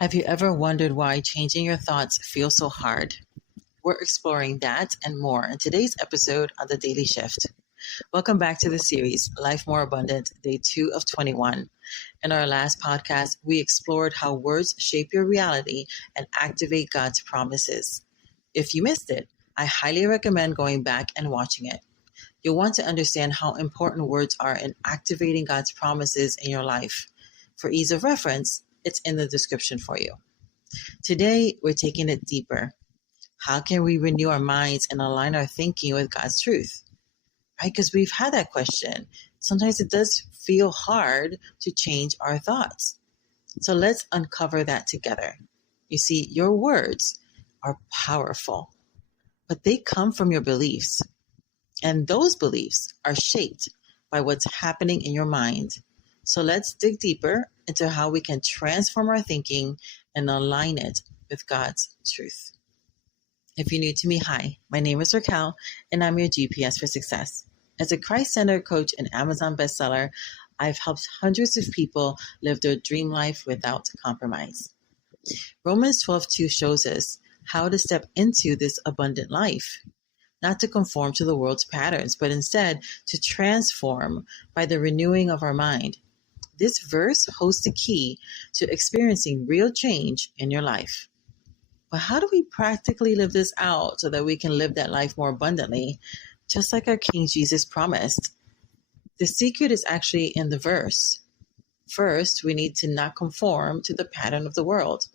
Have you ever wondered why changing your thoughts feels so hard? We're exploring that and more in today's episode on The Daily Shift. Welcome back to the series, Life More Abundant, Day 2 of 21. In our last podcast, we explored how words shape your reality and activate God's promises. If you missed it, I highly recommend going back and watching it. You'll want to understand how important words are in activating God's promises in your life. For ease of reference, it's in the description for you. Today, we're taking it deeper. How can we renew our minds and align our thinking with God's truth? Right? Because we've had that question. Sometimes it does feel hard to change our thoughts. So let's uncover that together. You see, your words are powerful, but they come from your beliefs. And those beliefs are shaped by what's happening in your mind. So let's dig deeper into how we can transform our thinking and align it with God's truth. If you're new to me, hi, my name is Raquel, and I'm your GPS for success. As a Christ-centered coach and Amazon bestseller, I've helped hundreds of people live their dream life without compromise. Romans 12:2 shows us how to step into this abundant life, not to conform to the world's patterns, but instead to transform by the renewing of our mind. This verse holds the key to experiencing real change in your life. But how do we practically live this out so that we can live that life more abundantly, just like our King Jesus promised? The secret is actually in the verse. First, we need to not conform to the pattern of the world.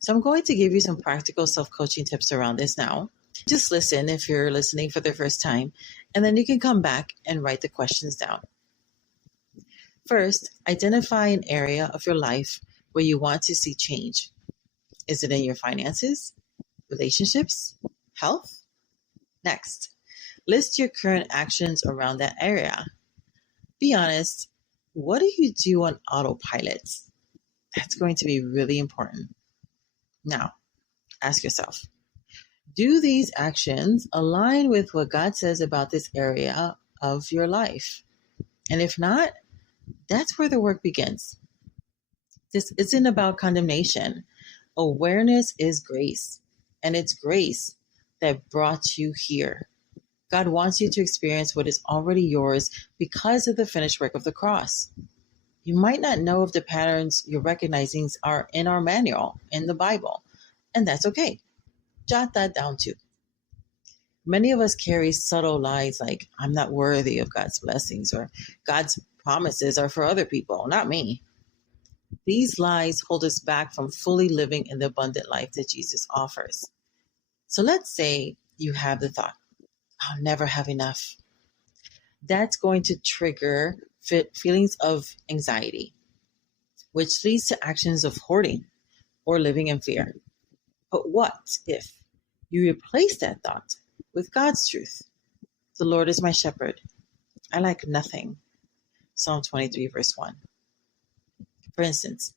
So I'm going to give you some practical self-coaching tips around this now. Just listen if you're listening for the first time, and then you can come back and write the questions down. First, identify an area of your life where you want to see change. Is it in your finances, relationships, health? Next, list your current actions around that area. Be honest, what do you do on autopilot? That's going to be really important. Now, ask yourself, do these actions align with what God says about this area of your life? And if not, that's where the work begins. This isn't about condemnation. Awareness is grace, and it's grace that brought you here. God wants you to experience what is already yours because of the finished work of the cross. You might not know if the patterns you're recognizing are in our manual, in the Bible, and that's okay. Jot that down too. Many of us carry subtle lies like, I'm not worthy of God's blessings, or God's promises are for other people, not me. These lies hold us back from fully living in the abundant life that Jesus offers. So let's say you have the thought, I'll never have enough. That's going to trigger feelings of anxiety, which leads to actions of hoarding or living in fear. But what if you replace that thought with God's truth? The Lord is my shepherd. I lack nothing. Psalm 23, verse 1. For instance,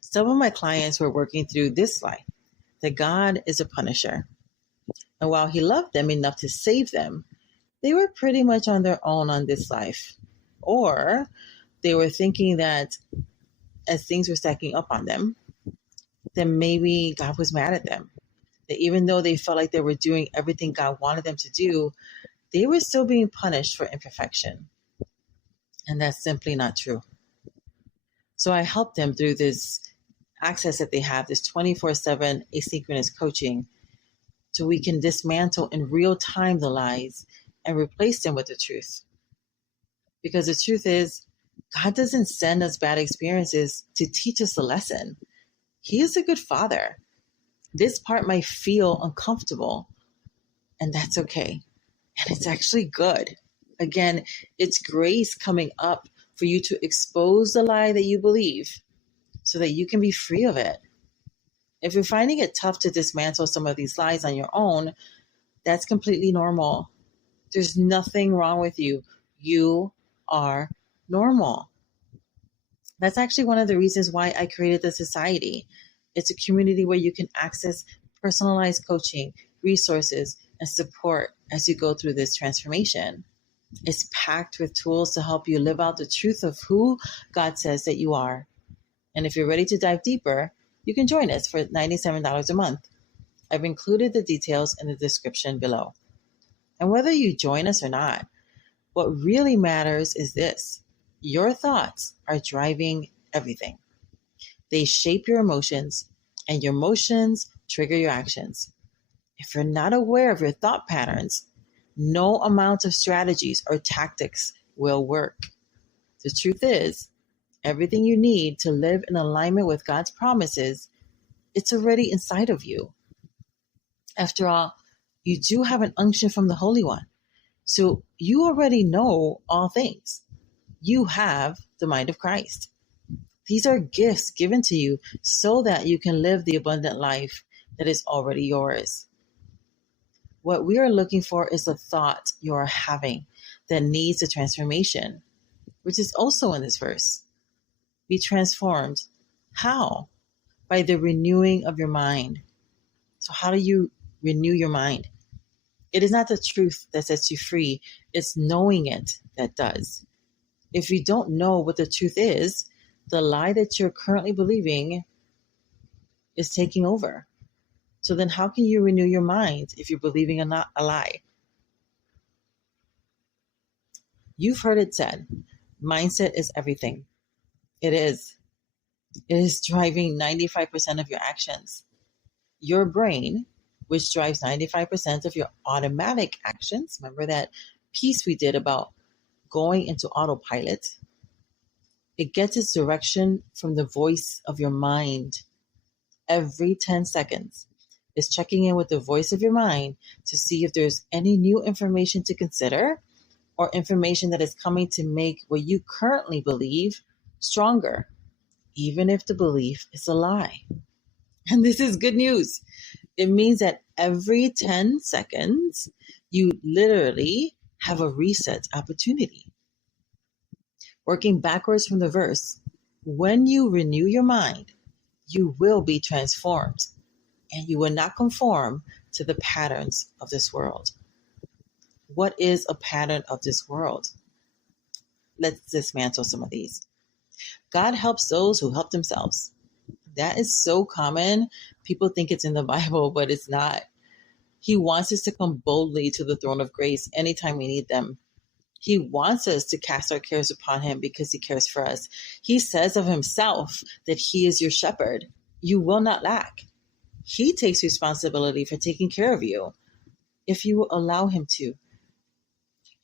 some of my clients were working through this lie, that God is a punisher. And while he loved them enough to save them, they were pretty much on their own on this life. Or they were thinking that as things were stacking up on them, then maybe God was mad at them. That even though they felt like they were doing everything God wanted them to do, they were still being punished for imperfection. And that's simply not true. So I helped them through this access that they have, this 24/7 asynchronous coaching, so we can dismantle in real time the lies and replace them with the truth. Because the truth is, God doesn't send us bad experiences to teach us a lesson. He is a good father. This part might feel uncomfortable, and that's okay. And it's actually good. Again, it's grace coming up for you to expose the lie that you believe so that you can be free of it. If you're finding it tough to dismantle some of these lies on your own, that's completely normal. There's nothing wrong with you. You are normal. That's actually one of the reasons why I created the society. It's a community where you can access personalized coaching, resources, and support as you go through this transformation. It's packed with tools to help you live out the truth of who God says that you are. And if you're ready to dive deeper, you can join us for $97 a month. I've included the details in the description below. And whether you join us or not, what really matters is this: your thoughts are driving everything. They shape your emotions, and your emotions trigger your actions. If you're not aware of your thought patterns, no amount of strategies or tactics will work. The truth is, everything you need to live in alignment with God's promises, it's already inside of you. After all, you do have an unction from the Holy One. So you already know all things. You have the mind of Christ. These are gifts given to you so that you can live the abundant life that is already yours. What we are looking for is the thought you are having that needs a transformation, which is also in this verse. Be transformed. How? By the renewing of your mind. So how do you renew your mind? It is not the truth that sets you free. It's knowing it that does. If you don't know what the truth is, the lie that you're currently believing is taking over. So then how can you renew your mind if you're believing a lie? You've heard it said, mindset is everything. It is. It is driving 95% of your actions. Your brain, which drives 95% of your automatic actions, remember that piece we did about going into autopilot? It gets its direction from the voice of your mind. Every 10 seconds is checking in with the voice of your mind to see if there's any new information to consider or information that is coming to make what you currently believe stronger, even if the belief is a lie. And this is good news. It means that every 10 seconds, you literally have a reset opportunity. Working backwards from the verse, when you renew your mind, you will be transformed and you will not conform to the patterns of this world. What is a pattern of this world? Let's dismantle some of these. God helps those who help themselves. That is so common. People think it's in the Bible, but it's not. He wants us to come boldly to the throne of grace anytime we need them. He wants us to cast our cares upon him because he cares for us. He says of himself that he is your shepherd. You will not lack. He takes responsibility for taking care of you if you will allow him to.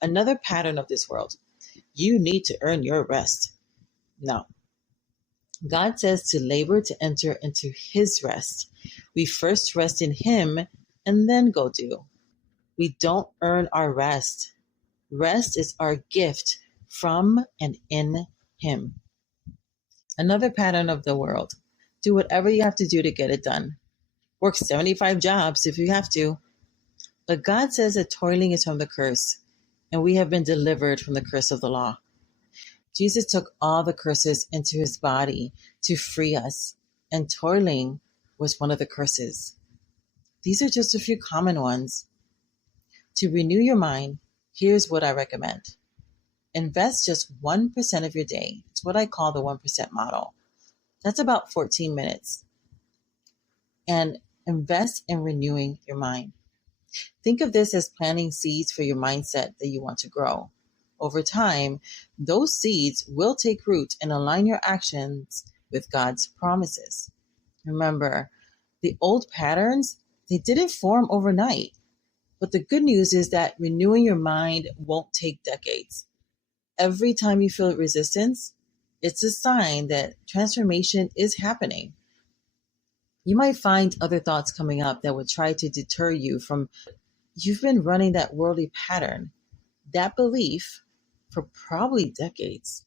Another pattern of this world: you need to earn your rest. No. God says to labor to enter into his rest. We first rest in him and then go do. We don't earn our rest. Rest is our gift from and in him. Another pattern of the world: do whatever you have to do to get it done. Work 75 jobs if you have to. But God says that toiling is from the curse, and we have been delivered from the curse of the law. Jesus took all the curses into his body to free us, and toiling was one of the curses. These are just a few common ones. To renew your mind, here's what I recommend. Invest just 1% of your day. It's what I call the 1% model. That's about 14 minutes. And invest in renewing your mind. Think of this as planting seeds for your mindset that you want to grow. Over time, those seeds will take root and align your actions with God's promises. Remember, the old patterns, they didn't form overnight. But the good news is that renewing your mind won't take decades. Every time you feel resistance, it's a sign that transformation is happening. You might find other thoughts coming up that would try to deter you from, you've been running that worldly pattern, that belief for probably decades.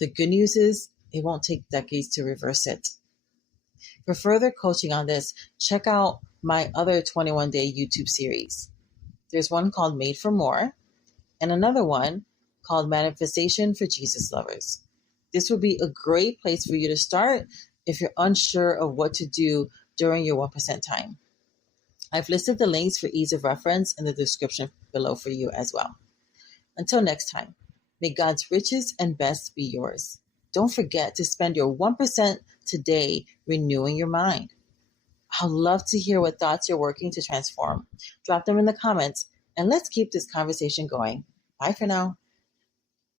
The good news is it won't take decades to reverse it. For further coaching on this, check out my other 21-day YouTube series. There's one called Made for More and another one called Manifestation for Jesus Lovers. This would be a great place for you to start if you're unsure of what to do during your 1% time. I've listed the links for ease of reference in the description below for you as well. Until next time, may God's riches and best be yours. Don't forget to spend your 1% today renewing your mind? I'd love to hear what thoughts you're working to transform. Drop them in the comments and let's keep this conversation going. Bye for now.